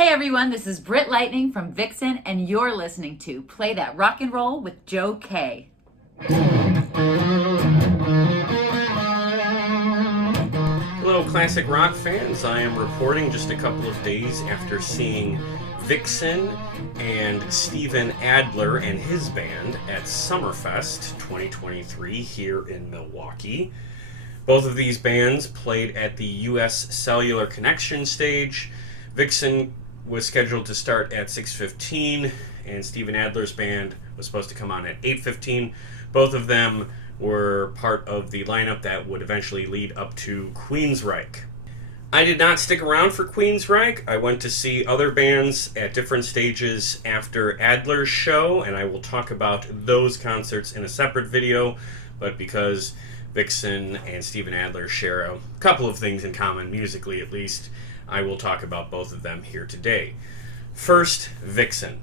Hey everyone, this is Britt Lightning from Vixen, and you're listening to Play That Rock and Roll with Joe K. Hello, classic rock fans. I am reporting just a couple of days after seeing Vixen and Steven Adler and his band at Summerfest 2023 here in Milwaukee. Both of these bands played at the USCellular Connection Stage. Vixen was scheduled to start at 6:15, and Steven Adler's band was supposed to come on at 8:15. Both of them were part of the lineup that would eventually lead up to Queensryche. I did not stick around for Queensryche. I went to see other bands at different stages after Adler's show, and I will talk about those concerts in a separate video, but because Vixen and Steven Adler share a couple of things in common, musically at least, I will talk about both of them here today. First, Vixen.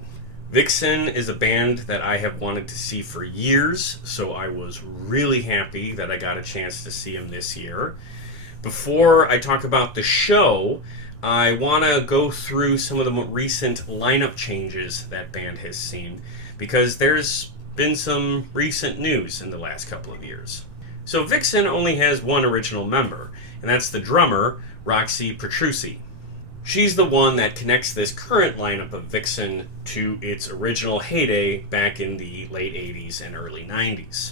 Vixen is a band that I have wanted to see for years, so I was really happy that I got a chance to see them this year. Before I talk about the show, I want to go through some of the more recent lineup changes that band has seen, because there's been some recent news in the last couple of years. So Vixen only has one original member, and that's the drummer, Roxy Petrucci. She's the one that connects this current lineup of Vixen to its original heyday back in the late 80s and early 90s.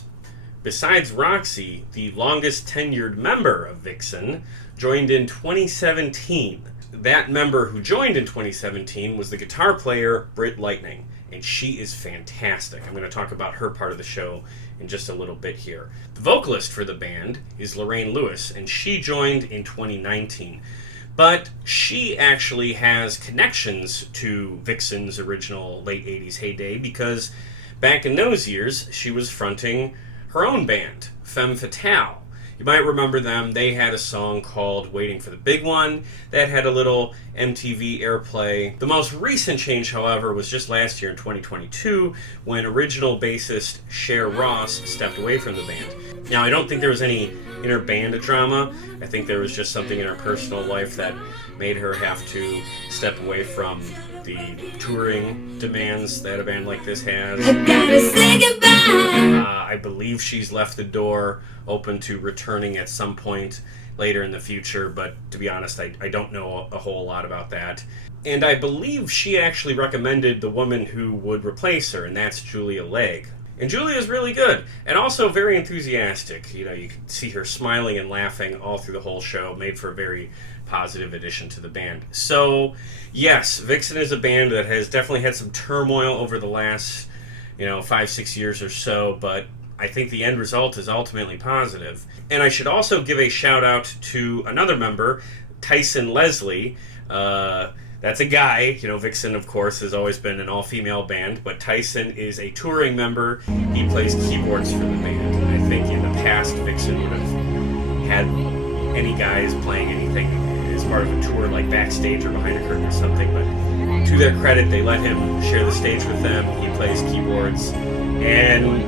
Besides Roxy, the longest tenured member of Vixen joined in 2017. That member who joined in 2017 was the guitar player Britt Lightning, and she is fantastic. I'm going to talk about her part of the show in just a little bit here. The vocalist for the band is Lorraine Lewis, and she joined in 2019. But she actually has connections to Vixen's original late 80s heyday, because back in those years, she was fronting her own band, Femme Fatale. You might remember them. They had a song called Waiting for the Big One that had a little MTV airplay. The most recent change, however, was just last year in 2022 when original bassist Cher Ross stepped away from the band. Now, I don't think there was any inner band drama. I think there was just something in her personal life that made her have to step away from the touring demands that a band like this has. I believe she's left the door open to returning at some point later in the future, but to be honest, I don't know a whole lot about that. And I believe she actually recommended the woman who would replace her, and that's Julia Legge. And Julia's really good, and also very enthusiastic. You know, you can see her smiling and laughing all through the whole show, made for a very positive addition to the band. So, yes, Vixen is a band that has definitely had some turmoil over the last, 5-6 years or so, but I think the end result is ultimately positive. And I should also give a shout out to another member, Tyson Leslie. That's a guy. Vixen, of course, has always been an all-female band, but Tyson is a touring member. He plays keyboards for the band. And I think in the past, Vixen would have had any guys playing anything as part of a tour, like backstage or behind a curtain or something, but to their credit, they let him share the stage with them. He plays keyboards, and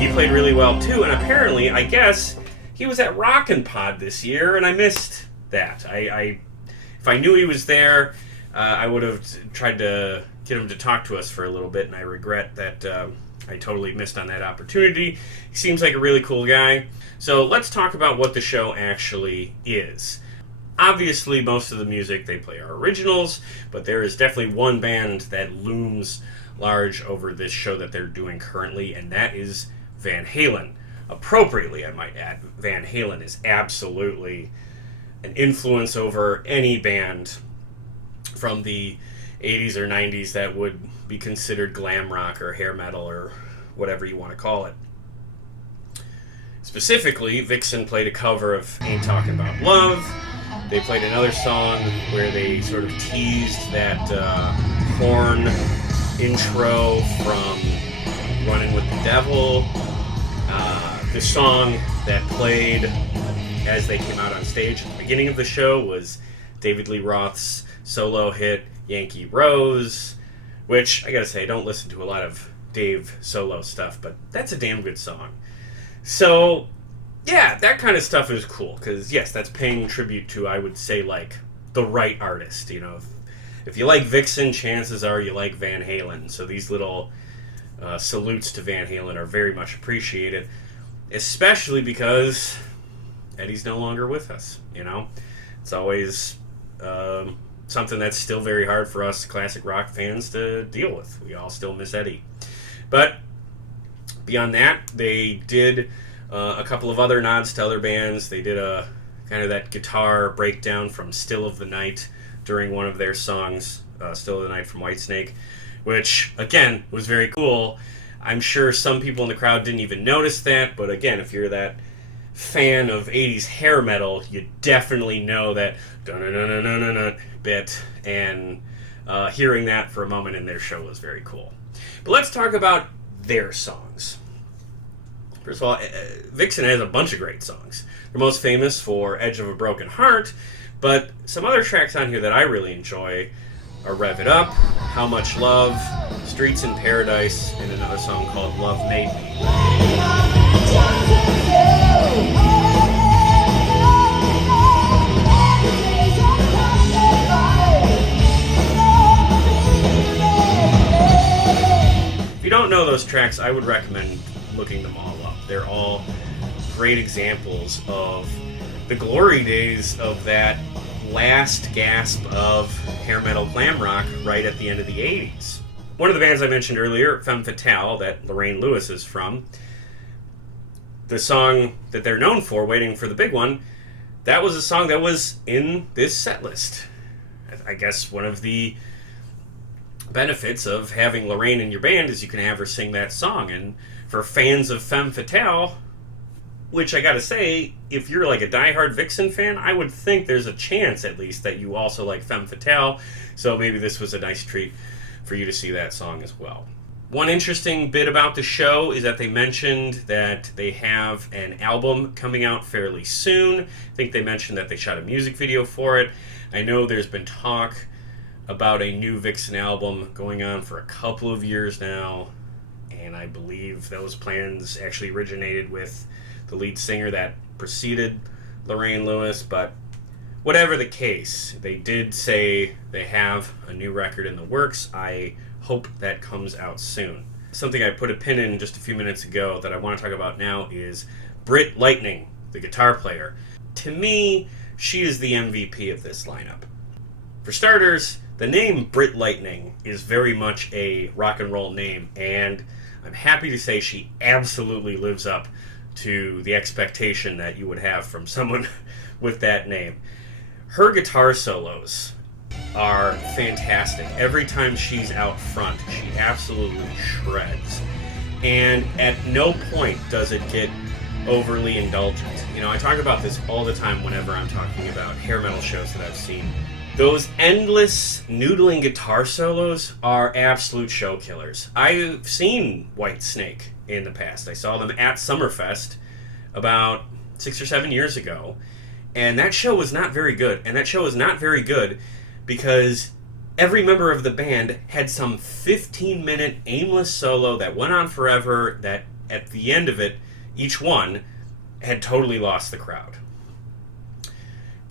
he played really well, too. And apparently, I guess, he was at Rockin' Pod this year, and I missed that. If I knew he was there, I would have tried to get him to talk to us for a little bit, and I regret that I totally missed on that opportunity. He seems like a really cool guy. So let's talk about what the show actually is. Obviously, most of the music they play are originals, but there is definitely one band that looms large over this show that they're doing currently, and that is Van Halen. Appropriately, I might add, Van Halen is absolutely an influence over any band from the 80s or 90s that would be considered glam rock or hair metal or whatever you want to call it. Specifically, Vixen played a cover of Ain't Talking About Love. They played another song where they sort of teased that horn intro from Running with the Devil. The song that played as they came out on stage at the beginning of the show was David Lee Roth's solo hit Yankee Rose, which I gotta say, I don't listen to a lot of Dave solo stuff, but that's a damn good song. So yeah, that kind of stuff is cool, because yes, that's paying tribute to, I would say, like, the right artist. if you like Vixen, chances are you like Van Halen. So these little salutes to Van Halen are very much appreciated, especially because Eddie's no longer with us. It's always something that's still very hard for us classic rock fans to deal with. We all still miss Eddie. But beyond that, they did a couple of other nods to other bands. They did a kind of that guitar breakdown from Still of the Night during one of their songs, Still of the Night from Whitesnake, which, again, was very cool. I'm sure some people in the crowd didn't even notice that, but again, if you're that fan of 80s hair metal, you definitely know that dun-dun-dun-dun-dun-dun bit, and hearing that for a moment in their show was very cool. But let's talk about their songs. First of all, Vixen has a bunch of great songs. They're most famous for Edge of a Broken Heart, but some other tracks on here that I really enjoy are Rev It Up, How Much Love, Streets in Paradise, and another song called Love Made Me. If you don't know those tracks, I would recommend looking them all up. They're all great examples of the glory days of that last gasp of hair metal glam rock right at the end of the 80s. One of the bands I mentioned earlier, Femme Fatale, that Lorraine Lewis is from, the song that they're known for, Waiting for the Big One, that was a song that was in this set list. I guess one of the benefits of having Lorraine in your band is you can have her sing that song. And for fans of Femme Fatale, which I gotta say, if you're like a diehard Vixen fan, I would think there's a chance at least that you also like Femme Fatale. So maybe this was a nice treat for you to see that song as well. One interesting bit about the show is that they mentioned that they have an album coming out fairly soon. I think they mentioned that they shot a music video for it. I know there's been talk about a new Vixen album going on for a couple of years now, and I believe those plans actually originated with the lead singer that preceded Lorraine Lewis, but whatever the case, they did say they have a new record in the works. I hope that comes out soon. Something I put a pin in just a few minutes ago that I want to talk about now is Britt Lightning, the guitar player. To me, she is the MVP of this lineup. For starters, the name Britt Lightning is very much a rock and roll name, and I'm happy to say she absolutely lives up to the expectation that you would have from someone with that name. Her guitar solos are fantastic. Every time she's out front, she absolutely shreds. And at no point does it get overly indulgent. I talk about this all the time whenever I'm talking about hair metal shows that I've seen. Those endless noodling guitar solos are absolute show killers. I've seen Whitesnake in the past. I saw them at Summerfest about 6 or 7 years ago, and that show was not very good. And that show was not very good because every member of the band had some 15-minute aimless solo that went on forever, that at the end of it, each one had totally lost the crowd.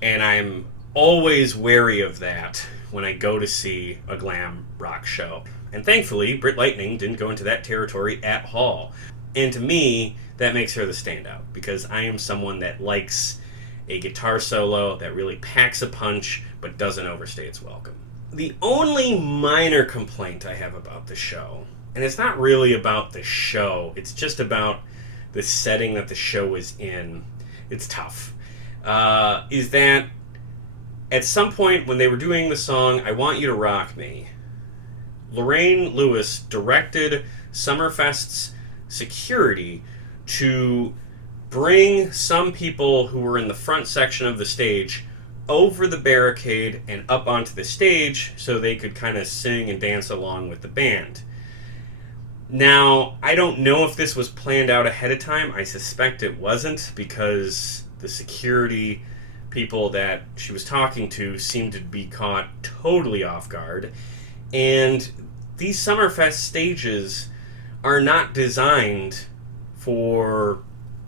And I'm always wary of that when I go to see a glam rock show. And thankfully, Britt Lightning didn't go into that territory at all. And to me, that makes her the standout, because I am someone that likes a guitar solo that really packs a punch but doesn't overstay its welcome. The only minor complaint I have about the show, and it's not really about the show, it's just about the setting that the show is in, it's tough, is that at some point when they were doing the song I Want You to Rock Me, Lorraine Lewis directed Summerfest's security to bring some people who were in the front section of the stage over the barricade and up onto the stage so they could kind of sing and dance along with the band. Now, I don't know if this was planned out ahead of time. I suspect it wasn't, because the security people that she was talking to seemed to be caught totally off guard. And these Summerfest stages are not designed for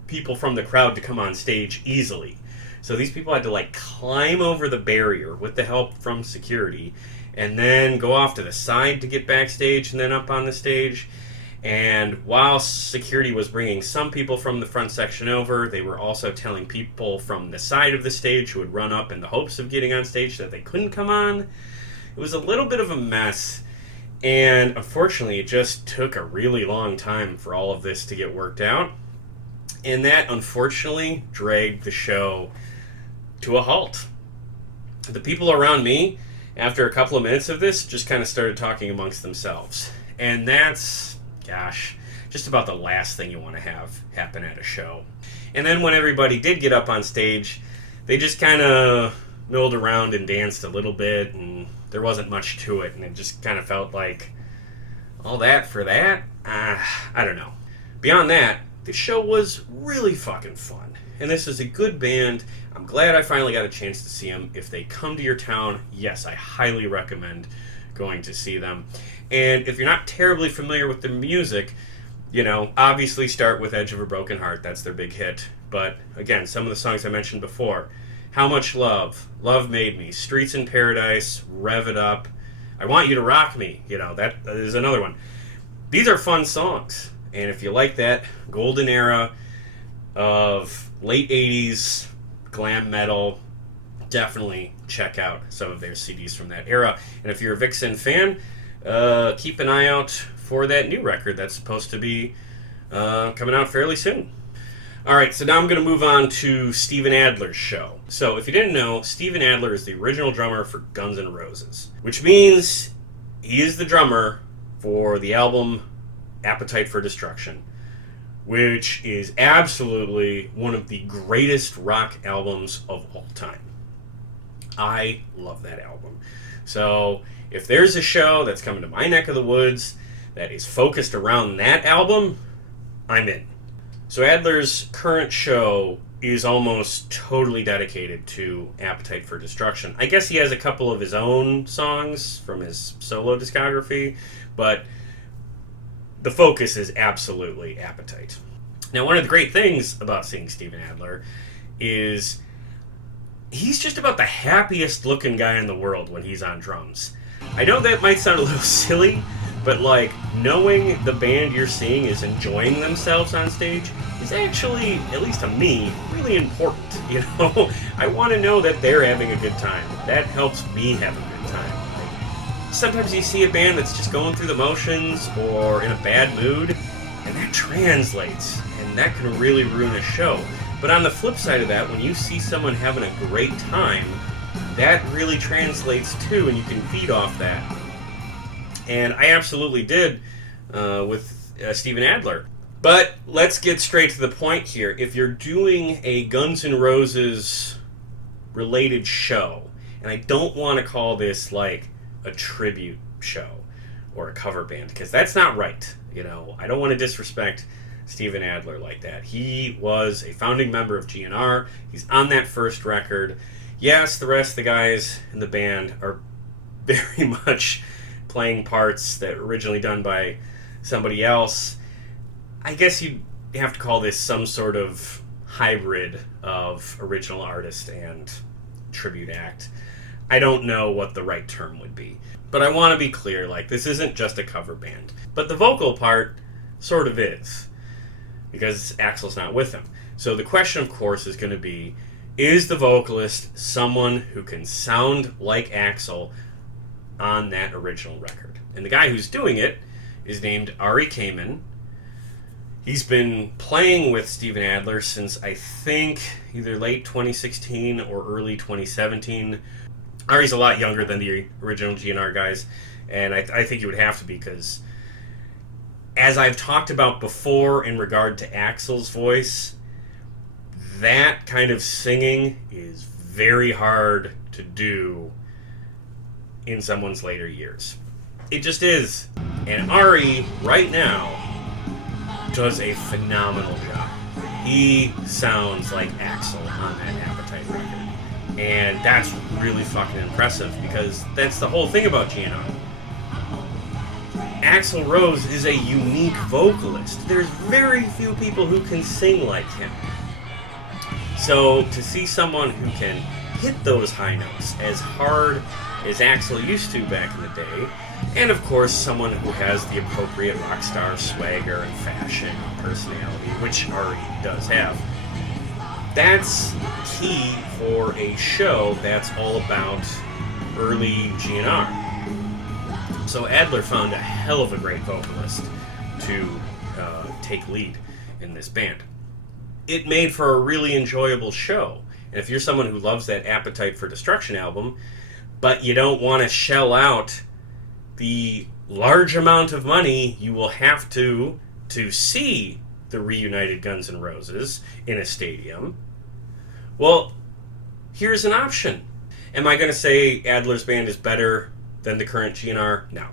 people from the crowd to come on stage easily. So these people had to climb over the barrier with the help from security and then go off to the side to get backstage and then up on the stage. And while security was bringing some people from the front section over, they were also telling people from the side of the stage who would run up in the hopes of getting on stage that they couldn't come on. It was a little bit of a mess, and unfortunately it just took a really long time for all of this to get worked out. And that unfortunately dragged the show to a halt. The people around me, after a couple of minutes of this, just kind of started talking amongst themselves. And that's, gosh, just about the last thing you want to have happen at a show. And then when everybody did get up on stage, they just kind of milled around and danced a little bit, and there wasn't much to it, and it just kind of felt like, all that for that? I don't know. Beyond that, the show was really fucking fun. And this is a good band. I'm glad I finally got a chance to see them. If they come to your town, yes, I highly recommend going to see them. And if you're not terribly familiar with the music, you know, obviously start with Edge of a Broken Heart. That's their big hit. But again, some of the songs I mentioned before, How Much Love, Love Made Me, Streets in Paradise, Rev It Up, I Want You to Rock Me, you know, that is another one. These are fun songs. And if you like that golden era of late 80s glam metal, definitely check out some of their CDs from that era. And if you're a Vixen fan, keep an eye out for that new record that's supposed to be coming out fairly soon. Alright, so now I'm going to move on to Steven Adler's show. So if you didn't know, Steven Adler is the original drummer for Guns N' Roses, which means he is the drummer for the album Appetite for Destruction, which is absolutely one of the greatest rock albums of all time. I love that album. So if there's a show that's coming to my neck of the woods that is focused around that album, I'm in. So Adler's current show is almost totally dedicated to Appetite for Destruction. I guess he has a couple of his own songs from his solo discography, but the focus is absolutely Appetite. Now, one of the great things about seeing Steven Adler is he's just about the happiest looking guy in the world when he's on drums. I know that might sound a little silly, but like knowing the band you're seeing is enjoying themselves on stage is actually, at least to me, really important. You know, I want to know that they're having a good time. That helps me have a good time. Sometimes you see a band that's just going through the motions or in a bad mood, and that translates, and that can really ruin a show. But on the flip side of that, when you see someone having a great time, that really translates too, and you can feed off that. And I absolutely did with Steven Adler. But let's get straight to the point here. If you're doing a Guns N' Roses related show, and I don't want to call this like a tribute show or a cover band, because that's not right. You know, I don't want to disrespect Steven Adler like that. He was a founding member of GNR. He's on that first record. Yes, the rest of the guys in the band are very much playing parts that were originally done by somebody else. I guess you'd have to call this some sort of hybrid of original artist and tribute act. I don't know what the right term would be. But I want to be clear, like, this isn't just a cover band. But the vocal part sort of is, because Axl's not with him. So the question, of course, is going to be, is the vocalist someone who can sound like Axl on that original record? And the guy who's doing it is named Ari Kamen. He's been playing with Steven Adler since, I think, either late 2016 or early 2017. Ari's a lot younger than the original GNR guys, and I think he would have to be, because as I've talked about before in regard to Axl's voice, that kind of singing is very hard to do in someone's later years. It just is. And Ari, right now, does a phenomenal job. He sounds like Axl on that Appetite record. And that's really fucking impressive, because that's the whole thing about GNR. Axl Rose is a unique vocalist. There's very few people who can sing like him. So to see someone who can hit those high notes as hard as Axl used to back in the day, and of course someone who has the appropriate rock star swagger and fashion and personality, which Ari does have. That's key for a show that's all about early GNR. So Adler found a hell of a great vocalist to take lead in this band. It made for a really enjoyable show. And if you're someone who loves that Appetite for Destruction album, but you don't want to shell out the large amount of money you will have to see the reunited Guns N' Roses in a stadium, well, here's an option. Am I going to say Adler's band is better than the current GNR? No.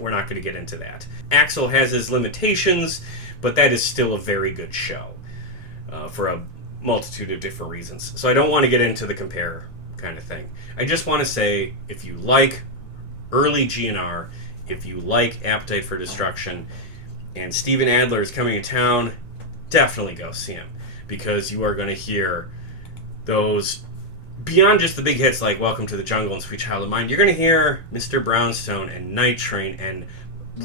We're not going to get into that. Axl has his limitations, but that is still a very good show for a multitude of different reasons. So I don't want to get into the compare kind of thing. I just want to say, if you like early GNR, if you like Appetite for Destruction, and Steven Adler is coming to town, definitely go see him, because you are going to hear those, beyond just the big hits like Welcome to the Jungle and Sweet Child of Mine, you're going to hear Mr. Brownstone and Night Train and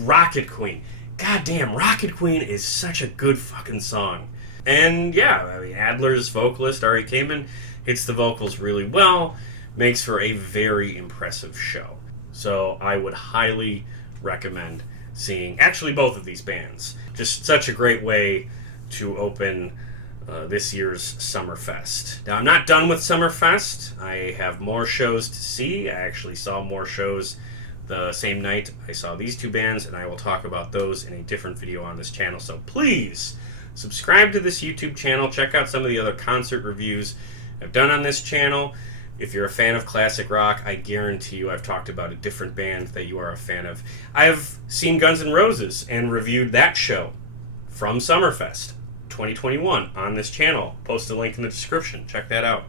Rocket Queen. Goddamn, Rocket Queen is such a good fucking song. And yeah, I mean, Adler's vocalist, Ari Kamen, hits the vocals really well, makes for a very impressive show. So I would highly recommend seeing actually both of these bands. Just such a great way to open this year's Summerfest. Now, I'm not done with Summerfest. I have more shows to see. I actually saw more shows the same night I saw these two bands, and I will talk about those in a different video on this channel. So please subscribe to this YouTube channel. Check out some of the other concert reviews I've done on this channel. If you're a fan of classic rock, I guarantee you I've talked about a different band that you are a fan of. I've seen Guns N' Roses and reviewed that show from Summerfest 2021 on this channel. Post a link in the description. Check that out.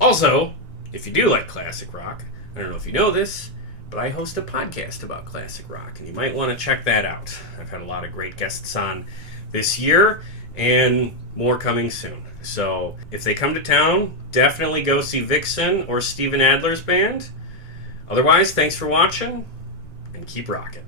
Also, if you do like classic rock, I don't know if you know this, but I host a podcast about classic rock, and you might want to check that out. I've had a lot of great guests on this year, and more coming soon. So if they come to town, definitely go see Vixen or Steven Adler's band. Otherwise, thanks for watching, and keep rocking.